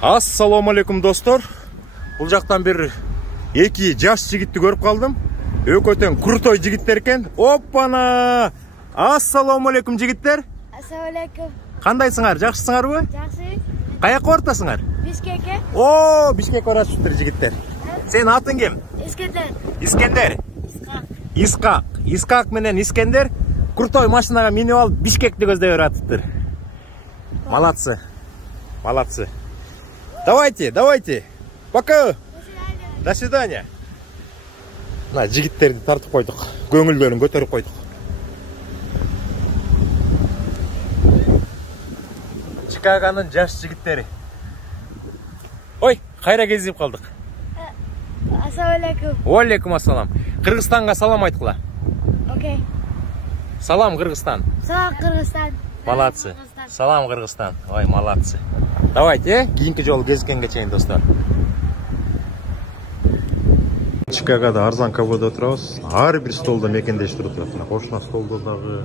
Assalamu alaikum dostlar. Бұл жақтан бір екі жаш жігітті көріп қалдым. Өкөтен крутой жігіттер екен. Оппана! Ассаламу алейкум жігіттер. Ассаламу алейкум. Қандайсыңар? Жақсысыңар бы? Жақсы. Қаяққа ортасыңар? Бишкекке. О, Бишкек орасыптыр жігіттер. Сен атың кем? Искендер. Искендер. Исқақ. Исқақ менен Искендер крутой машинаға минип алып Бишкекти көздөй өратыптыр. Молодцы. Молодцы. Давайте. Пока. До свидания. Мына жигиттерди тартып койдук. Көңүлдөрүн көтөрүп койдук. Чикагонун жаш жигиттери. Ой, кайра кезип калдык. Ассаламу алейкум. Алейкум ассалам. Кыргызстанга салам айткыла. Окей. Салам Кыргызстан. Салам Кыргызстан. Молодцы. Салам Кыргызстан. Ой, молодцы. Давайте, кийинки жолу кезиккенге чейин достор. Чикагода арзан кафеде отурабыз. Ар бир столдо мекендештип отурат. Мына кошуна столдо дагы,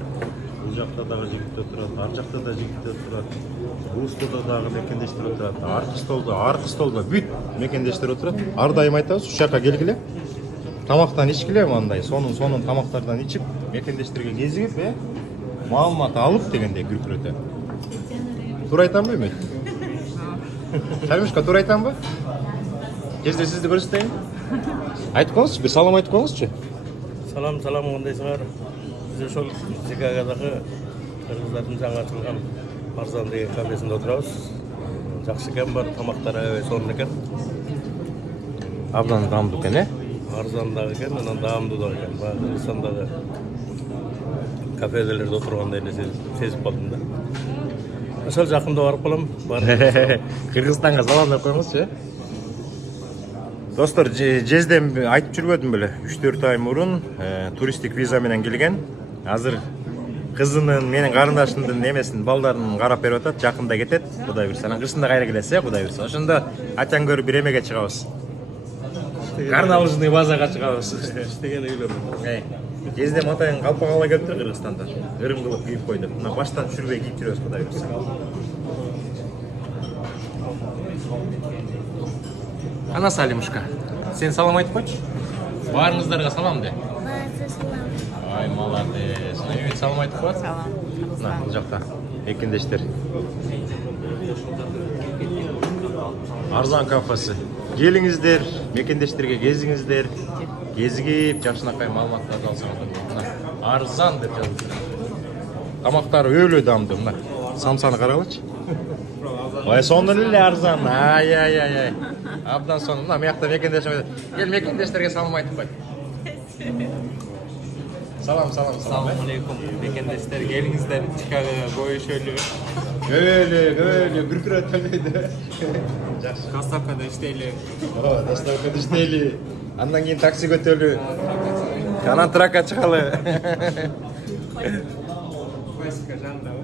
бул жакта дагы жигиттер отурат, ар жакта да жигиттер отурат. Бул столдо дагы мекендештип отурат. Аркы столдо бүт мекендештип отурат. Ар дайым айтабыз, ушул жака келгиле. Тамактан ичкиле мындай, сонун тамактардан ичип, мекендештерге кезигип, маалымат алып дегендей күркүрөтө. Туура айтамбы эми? Шармишка, туура айтамбы? Кезде сизди көрсөтөйүн. Айтып коңузчу, бир салам айтып коңузчу. Салам, кандайсыңар? Биз ошол Чикагодагы кыргыздардын жаңы ачылган Арзан деген кафесинде отурабыз. Жакшы экен, бар тамактары аябай сонун экен. Абдан даамдуу экен, Арзан дагы экен, анан даамдуу дагы экен. Баягы Кыргызстандагы кафелерде отургандай эле сезип калдым да. Ошол жакында барып калам. Кыргызстанга саламдап коюңузчу. Достор, жезден айтып жүрбөдүм беле. 3-4 ай мурун туристик виза менен келген. Азыр кызынын, менин карындашымдын немесин, балдарын карап берип атат, жакында кетет. Кудай буйрса, анан кышында кайра келеси, Кудай буйрса. Ошондо ачаң көрүп бир эмеге чыгабыз. Карнавалжный базага чыгабыз. Иштеген үйлөр. Жездем атайын калпак ала келиптир Кыргызстанда. Ырым кылып кийип койду. Мына баштан түшүрбөй кийип жүрөбүз, Кудай буйрса. Ана Салимушка, сен салам айтып койчу. Баарыңыздарга салам де. Салам. Ай, молодец. Наимет салам айтып коет. Салам. Мына бул жакта экендештер. Арзан кафесі. Келиңиздер, мекендештерге кезиңиздер. Кезигип, жакшынакай маалыматтарды алсаңыздар. Арзан деп жазылып. Тамактары өлө даамдуу. Мына самсаны карагылачы. Ой, сонун эле арзан. Ай. Абдан сонун. Мына мыякта мекендешим. Кел мекендештерге салам айтып кой. Салам. Ассаламу алейкум. Мекендештер, келиңиздер Чикагога коюшөлү. Көөлү, бүркүрөт төлөйдү. Жакшы. Доставкада иштейли. Доставкада иштейли. Андан кийин такси көтөлү. Анан тракка чыгалы. Классика жандабы.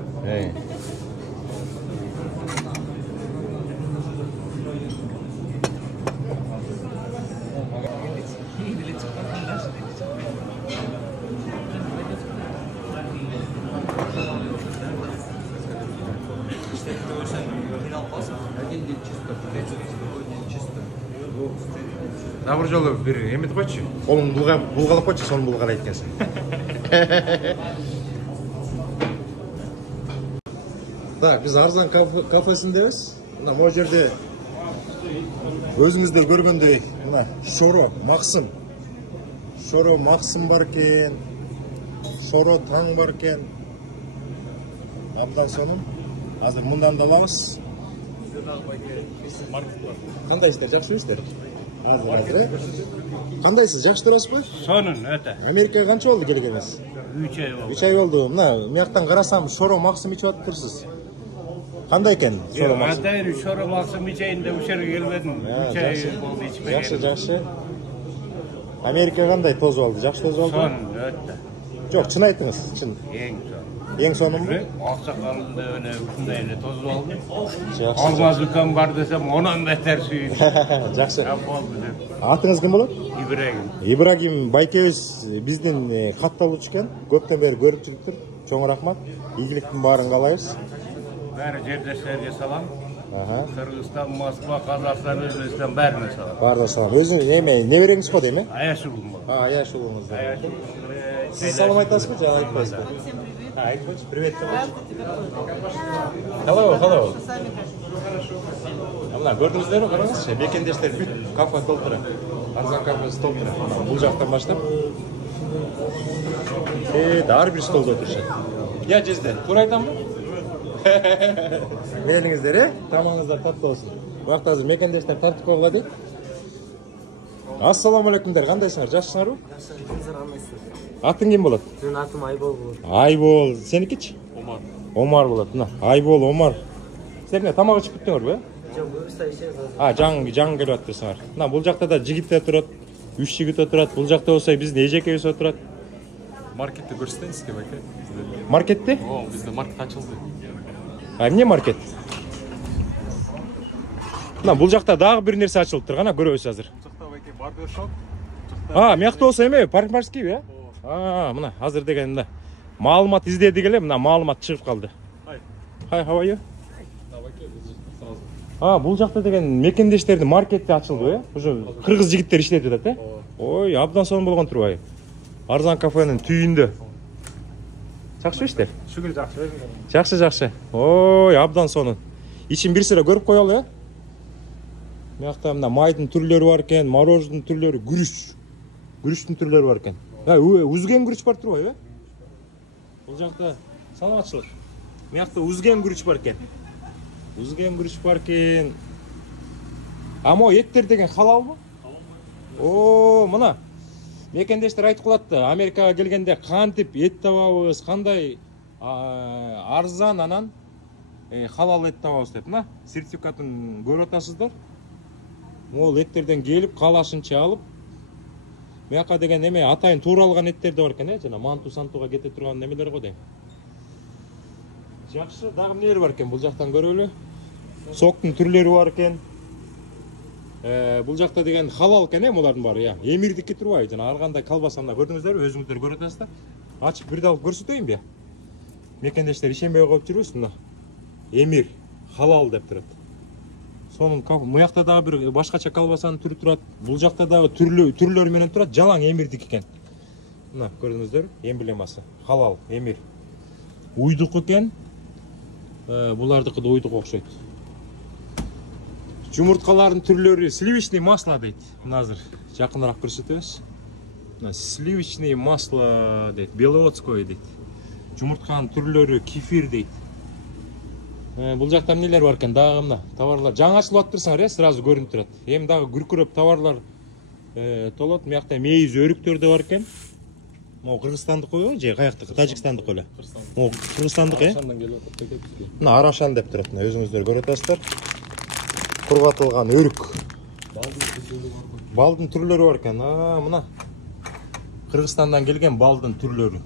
Набыр жолу бир эметип койчу. Колуң булгалап койчу, сонун булгалайт экенсиң. Да, биз арзан кафесиндебиз. Мына могу жерде өзүңүздөр көргөндөй, мына Шоро Максым бар экен. Шоро таң бар экен. Абдан сонун. Азыр мындан да алабыз. Кандай иштер, жакшы иштер? Азыр. Кандайсыз, жакшы турасызбы? Сонун өтө. Америкага канча болду келгениңиз? 3 ай болду. 3 ай болду. Мына мыяктан карасам Шоро Максым ичип атыптырсыз. Кандай экен Шоро Максым? Атайын Шоро Максым ичейинде ушерге келбедим. 3 ай болду ичпеген. Жакшы. Америка кандай тозуп алды? Жакшы тозуп алды? Сонун өтө. Жок, чын айтыңыз, чын. Эң сонунбу? Аксакалымда өне ушундай эле тозуп алды. Жакшы. Алма дүкөн бар десем, онон бетер сүйүн. Жакшы. Болду деп. Атыңыз ким болот? Ибрагим Байкебиз биздин катталуучу экен. Көптөн бери көрүп жүрүптүр. Чоң рахмат. Ийгиликтин баарын каалайбыз. Бәрі жердештерге салам. Аха. Кыргызстан, Москва, Казакстан, Өзбекстан бәріне салам. Бардыр салам. Өзүң неме, небереңиз го дейм, Аяшы булма. Аяш уулуңуз. Сиз салам айтасызбы же айтпайсызбы? Айтпайчы. Привет. Hello. Мына көрдүңүздөрбү, караңызчы, мекендештер бүт кафе толтура. Арзан кафе толтура. Бул жактан баштап. Ар бир столдо отурушат. Я жезде, туура айтамбы? Менелиңиздер, тамагыңыздар таттуу болсун. Убакта азыр мекендештер тартип койгула дейт. Ассаламу алейкумдар, кандайсыңар? Жакшысыңарбы? Жакшы, сиздер кандайсыздар? Атың ким болот? Менин атым Айбол болот. Айбол, сеникичи? Омар болот. Мына, Айбол, Омар. Силер тамак ичип бүттүңөрбү? Жок, көбүсү ишебиз. Жаң келип атырсыңар. Мына бул жакта да жигиттер турат, 3 жигит отурат. Бул жакта болсо биздин эжекебиз отурат. Маркетте көрсөтөңүзбү байке? Маркетте? О, бизде маркет ачылды. Эмне маркет? Мына бул жакта дагы бир нерсе ачылып турган, көрөбүз азыр. Жакта байке барбершоп. Мыякта болсо эме, парикмахерский, мына азыр деген мына маалымат издедик эле, мына маалымат чыгып калды. Hi, how are you? Бул жакта деген мекендештердин маркети ачылды, Уже кыргыз жигиттер иштеп жатат, Ой, абдан сонун болгон турбайбы? Арзан кафенин түйүндө. Жакшы иштер? Шүгүр жакшы. Жакшы. Ой, абдан сонун. Ичин бир сыра көрүп коелу, Мыякта мына майдын түрлөрү бар экен, мороженный түрлөрү, күрүчтүн түрлөрү бар экен. Үзген күрүч бар турбайбы? Бул жакта саламатчылык. Мыякта үзген күрүч бар экен. Мо еттер деген халалбы? Мына мекендештер айтып калат, Америкага келгенде кантип эт табабыз, кандай арзан анан халал эт табабыз деп, мына сертификатын көрүп атасыздар. Могул эттерден келип, калашынча алып, мыяка деген эме атайын тууралган эттер да бар экен, жана манту-сантуга кете турган немелер го дейм. Жакшы, дагы эмнелер бар экен, бул жактан көрөлү. Соктун түрлөрү бар экен. Бул жакта деген халал экен, булардын баары, Эмирдики турбайбы, жана ар кандай колбасаны көрдүңүздөрбү, өзүңүздөр көрүп атасыздар. Ачып бир дал көрсөтөйүнбү? Мекендештер ишенбей коюп жүрүбүз, мына. Эмир, халал деп турат. Сонун мыякта дагы бир башкача колбасанын түрү турат. Бул жакта дагы түрлөрү менен турат, жалаң эмирдик экен. Мына көрдүңүздөрбү? Эмблемасы. Халал, эмир. Уйдук экен. Булардыкы да уйдук окшойт. Жумурткалардын түрлөрү сливочный масло дейт. Мына азыр жакыныраак көрсөтөбүз. Мына сливочный масло дейт, беловодское дейт. Жумуртканын түрлөрү кефир дейт. Бул жакта эмнелер бар экен? Дагы мына товарлар жаңы ачылып атырсаңар, сразу көрүнүп турат. Эми дагы күркүрөп товарлар толот. Мыякта мейиз өрүктөр да бар экен. Могу Кыргызстандык койбу же каяктыкы? Тажикстандык эле. Могу Кыргызстандык, Арашандан келип атат бизге. Мына арашан деп турат. Мына өзүңүздөр көрүп атасыздар. Кургатылган өрүк. Балдын түрлөрү бар экен. Мына Кыргызстандан келген балдын түрлөрү.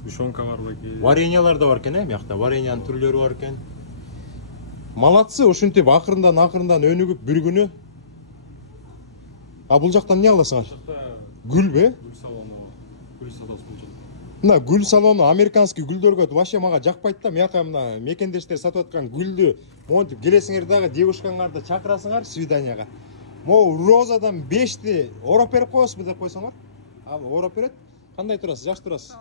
Сгущенка бар байке. Вареньялар да бар экен, мыякта вареньянын түрлөрү бар экен. Малатсы, ушинтип акырындан өнүгүп бир күнү. Бул жактан эмне аласыңар? Гүлбү? Гүл салону. Гүл сатабыз бул жакта. Мына гүл салону, американский гүлдөргө вообще мага жакпайт да. Мыяка мына мекендештер сатып аткан гүлдү монтип келесиңер дагы девушкаңарды чакырасыңар свиданияга. Могу розадан 5ти ороп берип коесузбу деп койсоңор. Ал ороп берет. Кандай турасыз? Жакшы турасыз?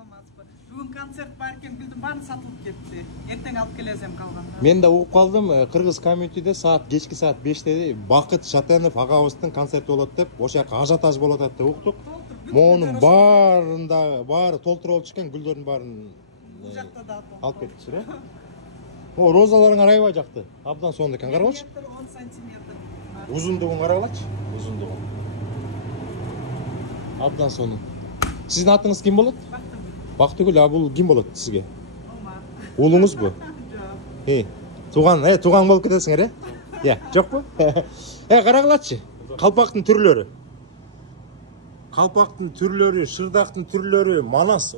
Бүгін концерт бар екен, гүлдің барын сатылып кетті. Ертең алып келесем қалғанда. Мен да угуп калдым, кыргыз комьюнитиде кечки саат 5те Бакыт Шатенов агабыздын концерти болот деп, ошол жака ажиотаж болот деп уктук. Монун баары толтура болчу экен, гүлдөрдүн баарын Бұл жақта да алып кетипсиз, розаларыңар аябай жакты. Абдан сонун экен, карагылачы. 10 сантиметр. Узундугун карагылачы. Узундугун. Абдан сонун. Сиздин атыңыз ким болот? Бактыгүл, бул ким болот сизге? Уулуңузбу? Тууган болуп кетесиңер, жокпу? Карагылачы. Калпактын түрлөрү. Шырдактын түрлөрү, манас.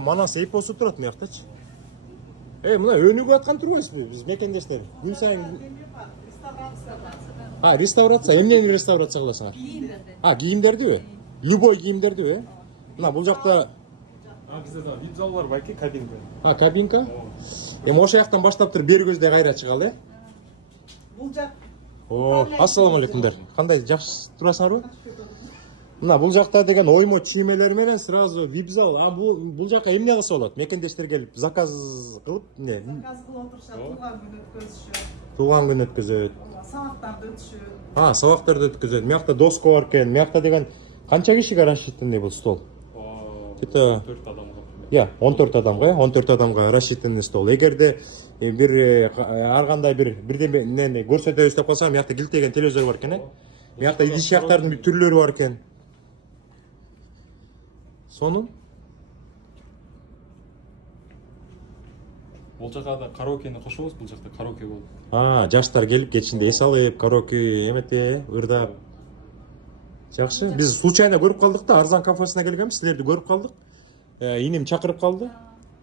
Манас эпосу турат мыяктачы. Мына өнүгүп аткан турбайсызбы биз мекендештер? Күн сайын реставрация. Эмнени реставрация кыласыңар? Кийимдердиби? Любой кийимдердиби? Мына бул жакта Бизде да вип зал бар байке, кабинка. Кабинка? Ошол жактан баштап туруп бери көздөй кайра чыгалы, Бул жак О, ассалаумалейкумдар. Кандай жакшы турасыңарбы? Мына бул жакта деген оймо чиймелер менен сразу вип-зал. А бул жакка эмне кылса болот? Мекендештер келип заказ кылып, эмне? заказ кылып отурушат, туулган күн өткөзүшөт, Туулган күн өткөзөт. сабактарды өтүшөт. Сабактарды өткөзөт. Мыякта доска бар экен. Мыякта деген канча кишиге рассчитанный бул стол? Где-то 4 адамга. Я, 14 адамга, 14 адамга рассчитанный стол. Эгерде бир ар кандай бирдеме эмнени көрсөтөбүз деп калсам, мыякта килтеген телевизор бар экен, Мыякта идиш жактардын бир түрлөрү бар экен. Сонун Бул жакка да караокени кошобуз, бул жакта караоке болот. Жаштар келип кетишинде эс алып, караоке эмете, ырдап. Жакшы. Биз случайно көрүп калдык да, Арзан кафесине келгенбиз, силерди көрүп калдык. Иним чакырып калды.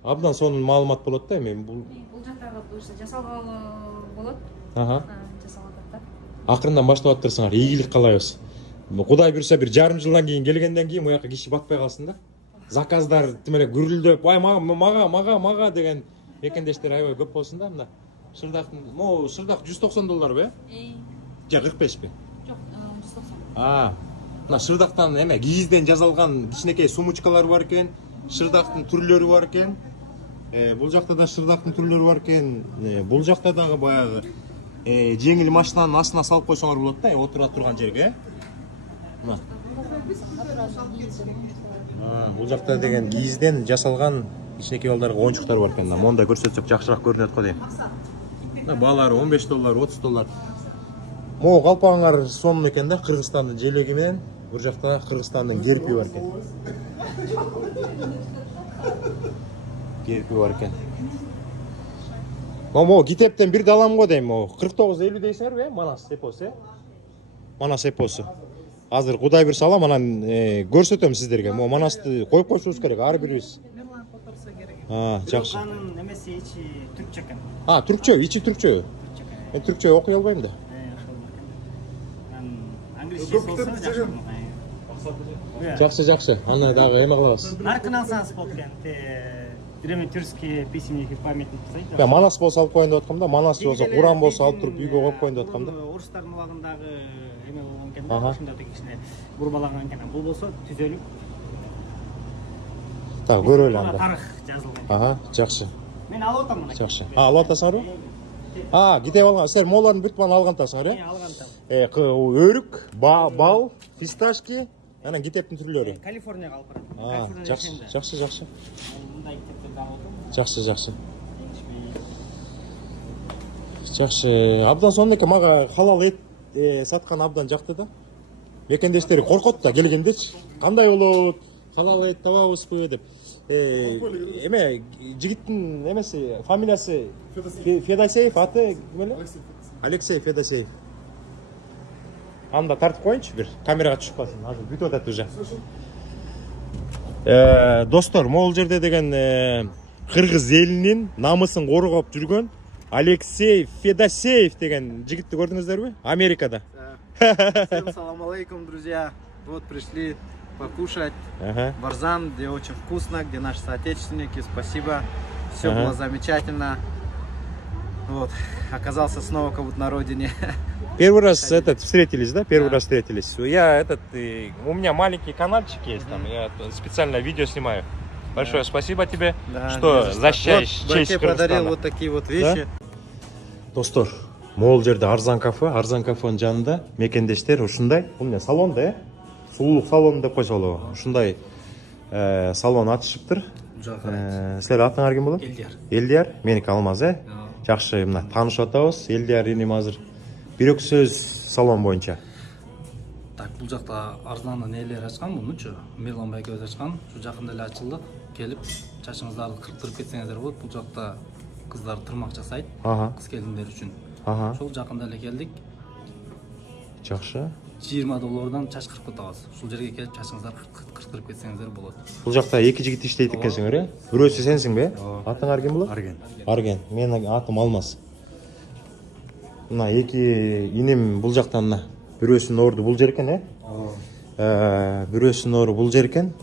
Абдан сонун маалымат болот да, эми бул жактагы буюрса жасалгалы болот. Жасалып атат. Акырындан баштап аттырсыңар, ийгилик каалайбыз. Кудай буйрса бир жарым жылдан кийин келгенден кийин буяка киши батпай калсын да. Заказдар тимеле гүрүлдөп, ай мага деген мекендештер аябай көп болсун да. Мына шырдактын, могу шырдак $190 бе? Же 45 бе? Жок, 190. Мына шырдактан эме кийизден жасалган кичинекей сумочкалар бар экен, шырдактын түрлөрү бар экен. Бул жакта да шырдактын түрлөрү бар экен. Бул жакта дагы баягы жеңил машинанын астына салып койсоңор болот да, отура турган жерге. Мына. Бул жакта деген кийизден жасалган кичинекей балдарга оюнчуктар бар экен. Монда көрсөтсөк жакшыраак көрүнөт го дейм. Баалары $15, $30. Могу калпагыңар сонун экен да, Кыргызстандын желеги менен. Бул жакта Кыргызстандын герпи бар экен. Герпи бар экен. Могу китептен бир далам го дейм, 49.50 дейсиңерби, Манас эпосу, Манас эпосу. Азыр Кудай буйрса алам, анан көрсөтөм сиздерге. Могу Манасты коюп койушубуз керек, ар бирибиз. Мерлан которсо керек. Жакшы. Анын немеси ичи түркчө экен. Түркчө, ичи түркчө. Мен түркчө окуй албайм да. Англисче болсо жакшы. Жакшы. Аны дагы эме кылабыз. Наркын алсаңыз болот экен. Древнетюркский письменники памятник сайт. Я Манас болсо алып коюн деп аткам да, Манас болсо Куран болсо алып туруп үйгө коюп коюн деп аткам да. Орустардын убагындагы эме болгон экен да, ошондой кичине бурбалаган экен. Бул болсо түзөлүп. Так, көрөлү анда. Тарых жазылган. Жакшы. Мен алып атам мына. Жакшы. Алып атасыңарбы? Китеп алган. Силер моллардын бүт баарын алгантасыңар, Алгантам. Өрүк, бал, фисташки, анан китептин түрлөрү. Калифорнияга алып барат. Жакшы. Мындай китептерди алып атам. Жакшы. Жакшы. Абдан сонун экен, мага халал эт саткан абдан жакты да. Мекендештери коркот да келгендечи. Кандай болот? Халал эт табабызбы деп. Эме жигиттин эмеси, фамилиясы Федосеев, аты ким эле? Алексей Федосеев. Анда тартып коюнчу бир, камерага түшүп калсын. Азыр бүтүп атат уже. Достор, могул жерде деген кыргыз элинин намысын коргоп жүргөн Алексей Федосеев деген жигитти көрдүңүздөрбү? Америкада. Всем салам алейкум, друзья. Вот пришли покушать. Барзан, где очень вкусно, где наши соотечественники. Спасибо. Все было замечательно. Вот, оказался снова как будто на родине. Первый раз встретились, да? Первый раз встретились. У меня маленький каналчик есть там, я специально видео снимаю. Большое спасибо тебе, что защищаешь честь Кыргызстана. Подарил вот такие вот вещи. Достор, могул жерде Арзан кафенин жанында мекендештер ушундай, бул эмне салон да, сулуулук салону деп койсо болобу. Ушундай салон ачышыптыр. Силер атыңар ким болот? Элдияр, меники Алмаз, Жакшы, мына таанышып атабыз. Элдияр иним азыр бирок сөз салон боюнча. Так, бул жакта Арзандын ээлери ачкан мунучу. Мерлан байке өз ачкан. Шу жакында эле ачылдык. Келип, чачыңыздарды кырктырып кетсеңиздер болот. Бул жакта кыздар тырмак жасайт. Кыз келиндер үчүн. Ошол жакында эле келдик. Жакшы. $20 чач кырып атабыз. Ушул жерге келип чачыңыздарды кырктырып кетсеңиздер болот. Бул жакта эки жигит иштейт экенсиңер, Бирөөсү сенсиңби? Атыңар ким болот? Арген. Менин атым Алмаз. Мына эки иним бул жактан мына бирөөсүнүн орду бул жер экен, бирөөсүнүн орду бул жер экен.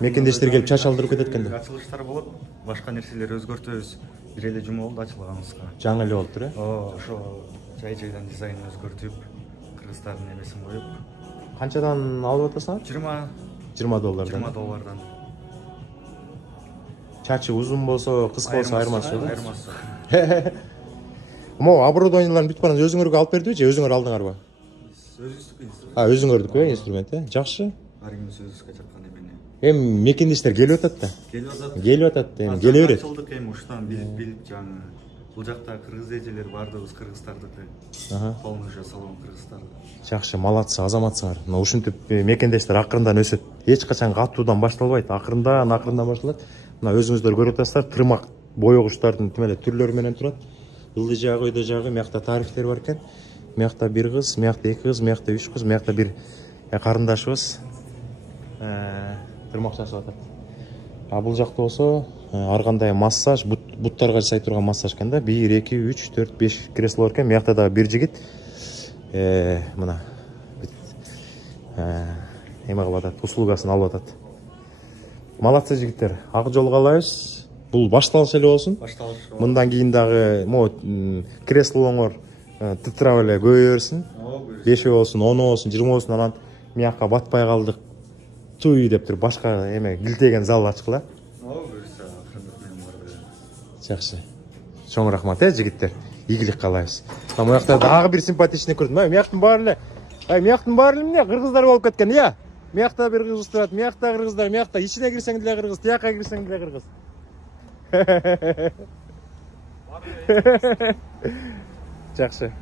Мекендештер келип чач алдырып кетет экен. Ачылыштар болот, башка нерселер өзгөртөбүз. Бир эле жума болду ачылганыбызга. Жаңы эле болуптур, Ошо жай-жайдан дизайн өзгөртүп, кыргыздардын эмесин коюп. Канчадан алып атасың? $20. $20. Чачы узун болсо, кыска болсо айырмасы бар. Айырмасы. Могу оборудованияларын бүтүп калган өзүңөргө алып бердиби же өзүңөр алдыңарбы? Өзүбүздүкү. Өзүңөрдүкү инструмент, Жакшы. Ар ким өзүбүзгө жаккан эмени. Эми мекендештер келип атат да. Келип атат, эми келе берет. Ачылдык эми ушундан билип жаңы. Бул жакта кыргыз эжелер бардыгыбыз кыргыздардыкы. Полный салон кыргыздарды. Жакшы, малатсы, азаматсыңар. Мына ушинтип мекендештер акырындан өсөт. Эч качан катуудан башталбайт, акырындан башталат. Мына өзүңүздөр көрүп атасыздар, тырмак боёгучтардын түрлөрү менен турат. Ылдый жагы, өйдө жагы, мыякта тарифтер бар экен. Мыякта бир кыз, мыякта эки кыз, мыякта үч кыз, мыякта бир карындашыбыз тырмак чачып атат. Бул жакта болсо ар кандай массаж, буттарга жасай турган массаж экен да. 1, 2, 3, 4, 5 кресло бар экен. Мыякта дагы бир жигит мына эме кылып атат, услугасын алып атат. Малатсы жигиттер, ак жол каалайбыз. Бул башталыш эле болсун. Мындан кийин дагы креслоңор тытырап эле көбөйө берсин. 5 болсун, 10 болсун, 20 болсун, анан мыякка батпай калдык. Туй деп туруп башка эме килтеген зал ачкыла. Жакшы. Чоң рахмат, жигиттер. Ийгилик каалайбыз. Мына мыякта дагы бир симпатичный көрдүм. Мыяктын баары эле. Мыяктын баары эле эмне кыргыздар болуп кеткен, Мыякта бир кыргыз турат, мыякта кыргыздар, мыякта ичине кирсең деле кыргыз, тияка кирсең деле кыргыз. Жакшы.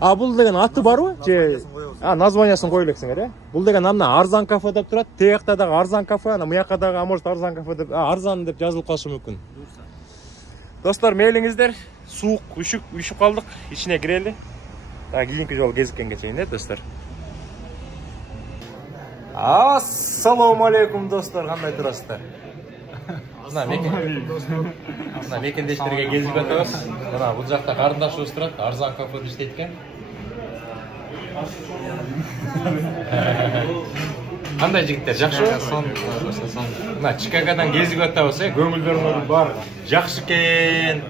Бул деген аты барбы? Же названиясын коюп элексиңер, Бул деген анда Арзан кафе деп турат. Тиякта дагы Арзан кафе, ана мыякка дагы может Арзан кафе деп, Арзан деп жазылып калышы мүмкүн. Достор, мейлиңиздер. Суук, үшүп калдык. Ичине кирели. Кийинки жолу кезиккенге чейин, достор. Ассаламу алейкум, достор. Кандай турасыздар? Мына мекендештерге келип атабыз. Мына бул жакта карындашыбыз турат, Арзан кафеде иштейт экен. Кандай жигиттер, жакшыбы? Мына Чикагодан кезип атабыз, көңүлдөрүңөр бар, жакшы экен.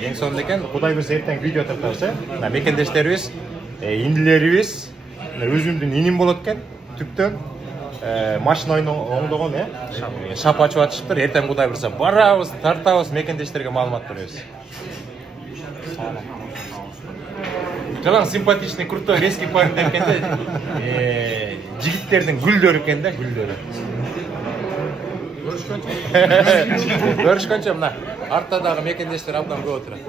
Эң сонун экен, Кудай берсе эртең видео тартабыз, Мына мекендештерибиз, индилерибиз, өзүмдүн иним болот экен, түптөн. Машина оңдогон, шап ачып атышыптыр. Эртең Кудай берсе барабыз, тартабыз, мекендештерге маалымат беребиз. Жалаң симпатичный, крутой, резкий парень экен да. Жигиттердин гүлдөрү экен да, гүлдөрү. Көрүшкөнчө мына артта дагы мекендештер абдан көп отурат.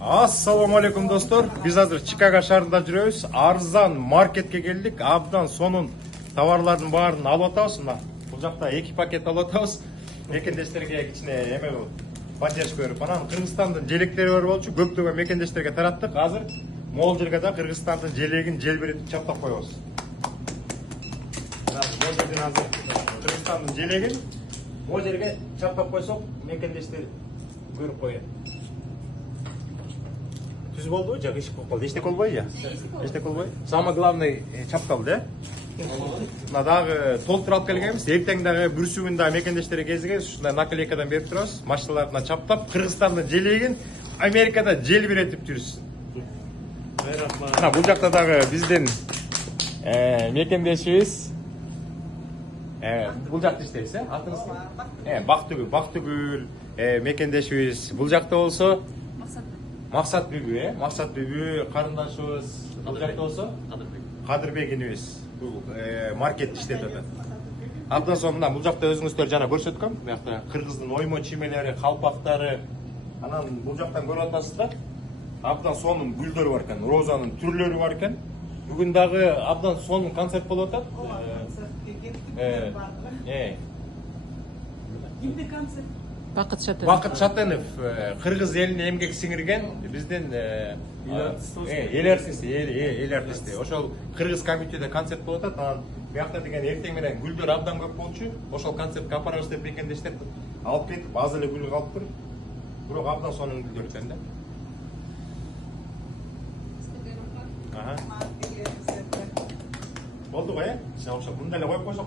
Ассаламу алейкум, достор. Биз азыр Чикаго шаарында жүрөбүз. Арзан маркетке келдик. Абдан сонун товарлардын баарын алып атабыз. Мына бул жакта 2 пакет алып атабыз. Мекендештерге кичине эме поддержка берип, анан Кыргызстандын желектери бар болчу. Көптөгөн мекендештерге тараттык. Азыр могул жерге да Кыргызстандын желегин желбиретип чаптап коебуз. Могул жерден азыр Кыргызстандын желегин могул жерге чаптап койсок, мекендештер көрүп коет. Түз болду, жак ишик болуп калды. Эчтеке болбой, Эчтеке болбой. Самый главный чаптал, Мына дагы толтуруп алып келгенбиз. Эртең дагы бүрсүгүн да мекендештерге кезигебиз. Ушундай наклейкадан берип турабыз. Машиналарына чаптап, Кыргызстандын желегин Америкада желбиретип жүрүз. Мына бул жакта дагы биздин мекендешибиз. Бул жакта иштейбиз, Атыңыз? Бактыгүл мекендешибиз. Бул жакта болсо Максат Бүбү карындашыбыз. Бул жакта болсо Кадырбек инибиз. Бул маркетте иштеп атат. Абдан сонун, бул жакта өзүңүздөр жана көрсөткөм. Буякта кыргыздын оймо чиймелери, калпактары. Анан бул жактан көрүп атасыздар. Абдан сонун гүлдөр бар экен, розанын түрлөрү бар экен. Бүгүн дагы абдан сонун концерт болуп атат. Кимде концерт? Бакыт Шатенов, кыргыз элине эмгек сиңирген биздин эл артисти. Ошол кыргыз комитетте концерт болуп атат. Анан буякта деген эртең менен гүлдөр абдан көп болчу. Ошол концертке апарабыз деп мекендештер алып кетип, аз эле гүл калыптыр. Бирок абдан сонун гүлдөр экен да. Болду го, Мындай эле коюп койсок.